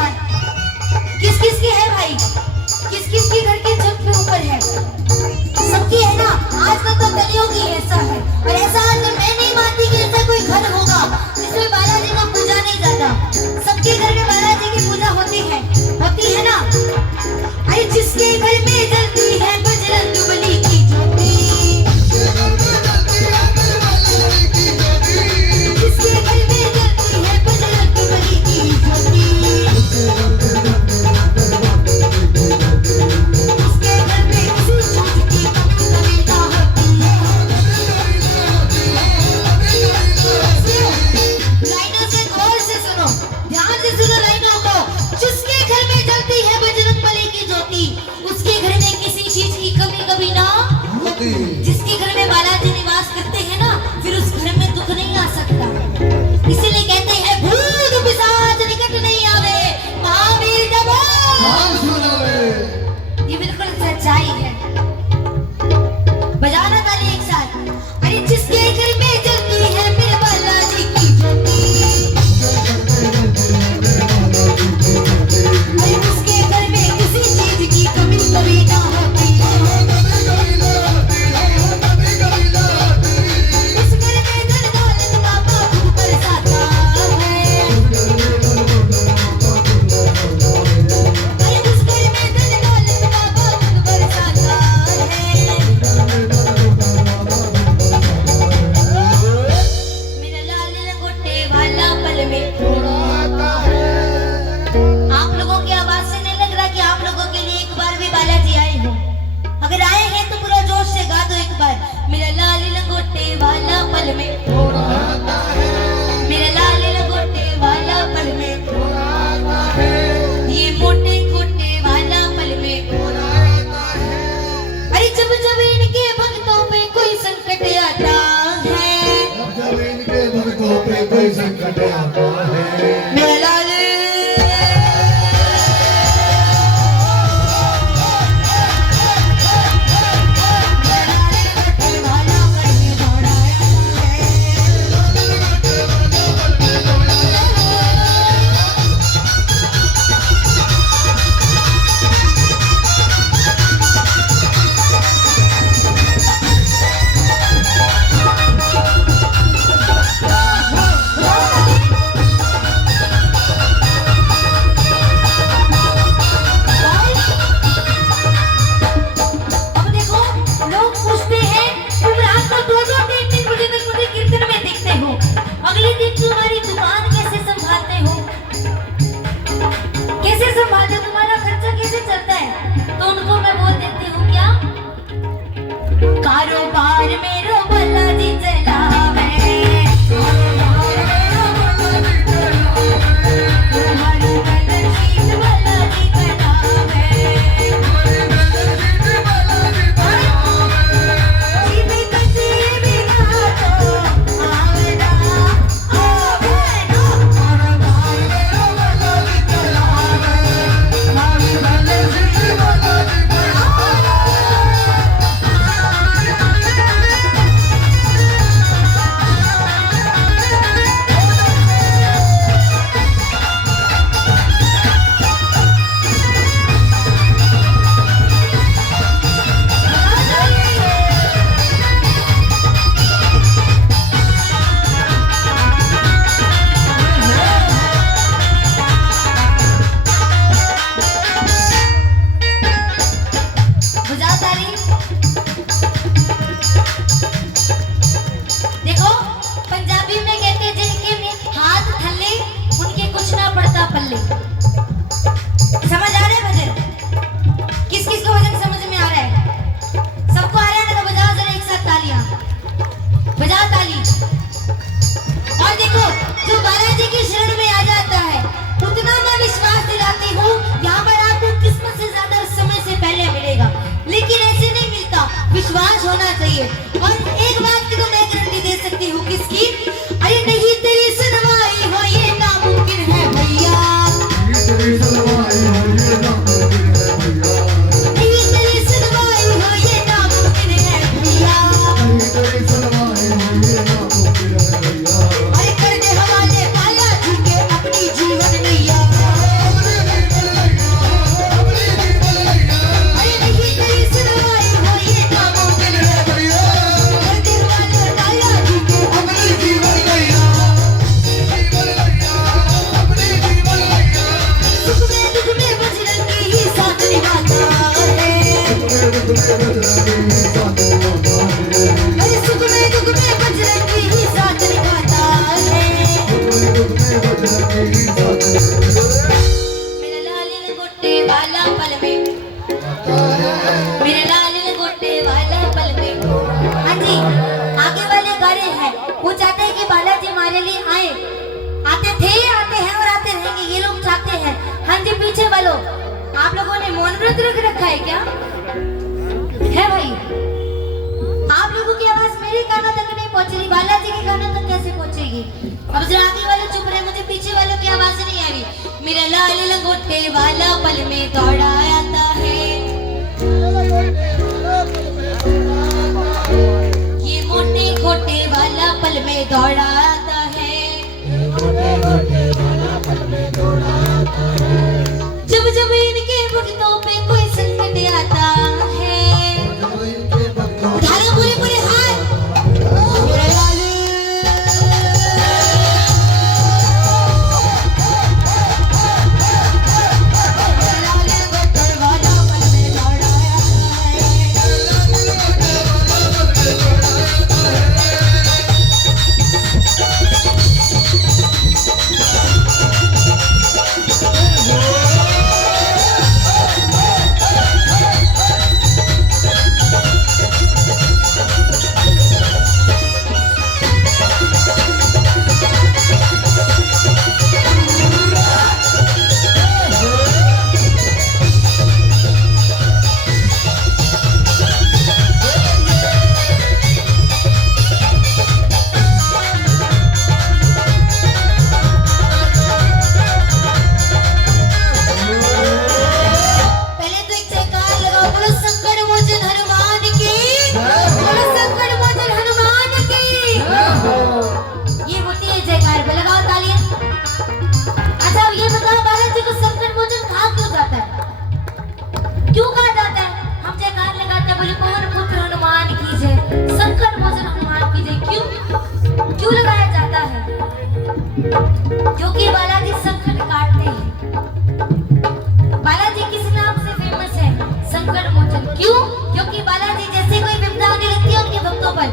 निशान किस किस के है भाई, किस किस के घर के छत पे ऊपर है? सबकी है ना। आजकल तो कलियुग ही ऐसा है, और ऐसा आजकल मैं नहीं मानती कि ऐसा कोई घर होगा जिसमें बालाजी का पूजा नहीं जाता। सबके घर में बालाजी की पूजा होती है ना। अरे जिसके घर में जलती है बजरंग बली की ज्योति, जिसके घर में जलती है बजरंग बली की ज्योति, उसके घर में किसी चीज की कमी ना होती है। लाइनों से गौर से सुनो, ध्यान से सुनो लाइनों को। जिसके घर में जलती है बजरंग बली की ज्योति, उसके घर में किसी चीज की कमी कभी ना होती। जिसके घर में बालाजी निवास करते हैं ना, फिर उस घर में दुख नहीं आ सकता। इसीलिए कहते हैं भूत पिशाच निकट नहीं आवे, महावीर जब नाम सुनावे। ये बिल्कुल सच्चाई है। बजाना ताली एक साथ। अरे जिसके घर में जलती है मेरे बालाजी की ज्योति, अरे उसके घर में किसी चीज की कमी कभी ना होती। उस घर में धन दौलत बाबा खूब बरसाता है। अरे उस घर में धन दौलत बाबा खूब बरसाता है। मेरा लाल लंगोटे वाला पल में आता है। आप लोगों की आवाज से नहीं लग रहा कि आप लोगों के लिए एक बार भी बालाजी आए हो। अगर आए हैं तो पूरा जोश से गा दो एक बार। मेरा लाल लंगोटे वाला पल में आता है, मेरा लाल लंगोटे वाला पल में आता है, ये मोटे कोटे वाला पल में आता है। अरे जब जब इनके भक्तों पे कोई संकट आता है, जब इनके भक्तों पे कोई संकट आता है, मेरा लाल कारोबार मेरो बालाजी चलावे, तुम्हारी बैलेंस शीट बालाजी बनावे, जीवी कसी भी खातो आवेना आवेना। कारोबार मेरो बालाजी चलावे, तुम्हारी बैलेंस शीट बालाजी बनावे। देखो पंजाबी में कहते हैं जिनके हाथ थल्ले उनके कुछ ना पड़ता पल्ले। समझ आ रहा है भजन? किस किस को भजन समझ में आ रहा है? सबको आ रहा है ना? तो बजाओ जरा एक साथ तालियां, बजाओ ताली। और देखो जो बालाजी की शरण में आ जाता है उतना मैं विश्वास दिलाती हूँ यहाँ पर आपको किस्मत से ज्यादा समय से पहले मिलेगा, लेकिन ऐसे नहीं मिलता। विश्वास होना चाहिए। और एक बात की तो मैं गारंटी दे सकती हूँ, किसकी? अरे नहीं तेरी सुनवाई हो ये नामुमकिन है भैया, तेरी सुनवाई हो ये नामुमकिन है भैया, नहीं तेरी सुनवाई हो ये नामुमकिन है भैया, तेरी सुनवाई हो ये नामुमकिन है भैया। अरे कर दे हवाले बालाजी के अपनी जीवन नैया, अपने बजरंगी साथ निभाता है अरे सुख में दुख में बजरंगी ही साथ निभाता है दुख में बजरंगी साथ निभाता मेरा लाल लंगोटे वाला पल में है मेरे लाल लंगोटे वाला पल में। हाँ जी, आगे वाले गाने हैं वो चाहते हैं कि बालाजी हमारे लिए आए, आते थे आते हैं और आते रहेंगे, ये लोग चाहते हैं। हाँ जी, पीछे वालों आप लोगों ने मौन व्रत रख रखा है क्या? है भाई, आप लोगों की आवाज मेरे कानों तक नहीं पहुंच रही, बालाजी के कानों तक कैसे पहुंचेगी? अब जरा आगे वाले चुप रहे, मुझे पीछे वालों की आवाज नहीं आ रही। मेरा लाल लंगोटे वाला पल में दौड़ा आता है, ये मोटे खोटे वाला पल में दौड़ा आता है, जब जब इनके भक्तों पे कोई संकट आता है, उठाए पूरे पूरे हाथ। मेरा लाल लंगोटे वाला पल में दौड़ा आता है। पहले तो एक जयकार लगाओ, बोलो संकट मोचन हनुमान की, बोलो संकट मोचन हनुमान की। ये होती है जयकार पे, लगाओ तालियां। अच्छा अब ये बताओ, बालाजी को संकट मोचन कहा क्यों जाता है, क्यों कहा जाता है? हम जयकार लगाते हैं, बोले पवन पुत्र हनुमान की जय, संकट मोचन हनुमान की जय, क्यों क्यों लगाया जाता है? क्योंकि बालाजी संकट काटते हैं। बालाजी किस नाम से फेमस है? संकट मोचन। क्यों? क्योंकि बालाजी जैसे कोई विपदा आने लगती है उनके भक्तों पर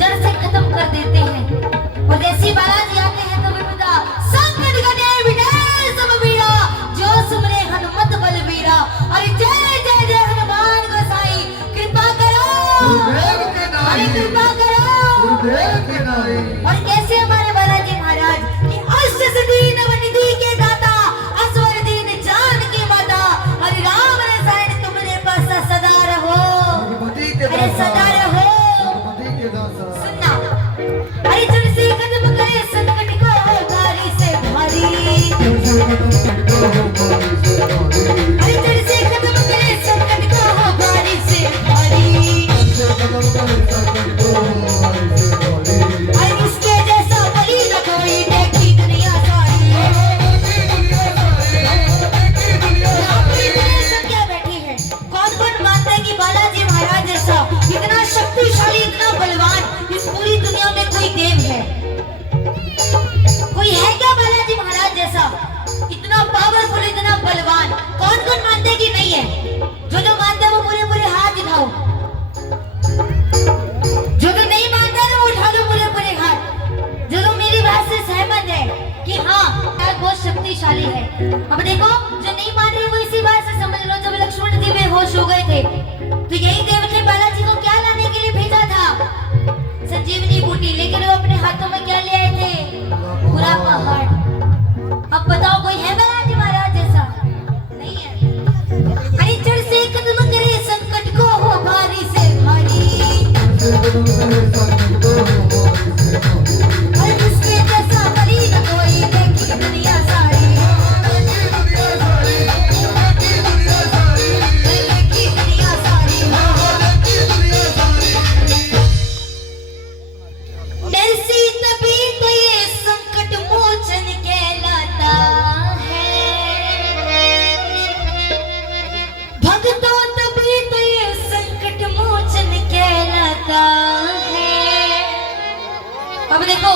जड़ से खत्म कर देते हैं, और जैसे ही बालाजी आते हैं तो विपदा संकट गणे विनाश सब वीरा, जो सुमरे हनुमत बलवीरा। अरे जय जय जय हनुमान गोसाई, कृपा करो, अरे कृपा करो। और कैसे हमारे बालाजी महाराज कि अष्ट सिद्धि नवनिधि के दाता, असवर दीन जान की माता, अरे राम रसायन तुम्हारे पास सदा रहो, अरे सदा रहो। सुनना, अरे जड़ से कदम करे संकट को भारी से भारी, अरे जड़ से कदम करे संकट को भारी से भारी, अरे उसके जैसा बलि न कोई देखी दुनिया सारी। अपनी दुनिया सब क्या बैठी है, कौन कौन मानता है कि बालाजी महाराज जैसा इतना शक्तिशाली, इतना बलवान इस पूरी दुनिया में कोई देव है? कोई है क्या बालाजी महाराज जैसा इतना पावरफुल, इतना बलवान? कौन कौन मानते हैं कि नहीं है? जो जो मानते हैं वो पूरे पूरे हाथ दिखाओ, जो तो नहीं मानता है वो उठा लो पूरे पूरे हाथ, जो लोग मेरी बात से सहमत है कि हाँ बहुत शक्तिशाली है। अब देखो, जो नहीं मान रहे वो इसी बात से समझ लो, जब लक्ष्मण जी बेहोश हो गए थे तो यही देव ने बालाजी को क्या लाने के लिए भेजा था? संजीवनी बूटी, लेकिन वो अपने हाथों में क्या ले आए थे? पूरा पहाड़। अब बताओ कोई है बालाजी महाराज जैसा? नहीं है। अरे जड़ से कदम करे संकट को हो भारी से भारी, अरे उसके जैसा बलि न कोई देखी दुनिया सारी, देखी दुनिया सारी। नरसी तभी तो ये संकट मोचन कहलाता है, भक्तों तभी तो ये संकट मोचन कहलाता है। अब देखो,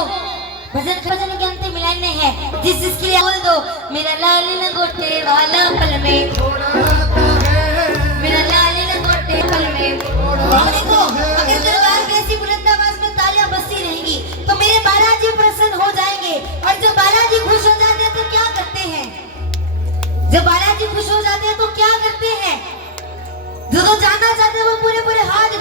भजन भजन के अंतिम लाइन में है, जिस जिसके लिए बोल दो, मेरा लाल लंगोटे वाला पल में, मेरा लाल लंगोटे पल में, क्या करते हैं, जो जानना चाहते हैं वो पूरे पूरे हाथ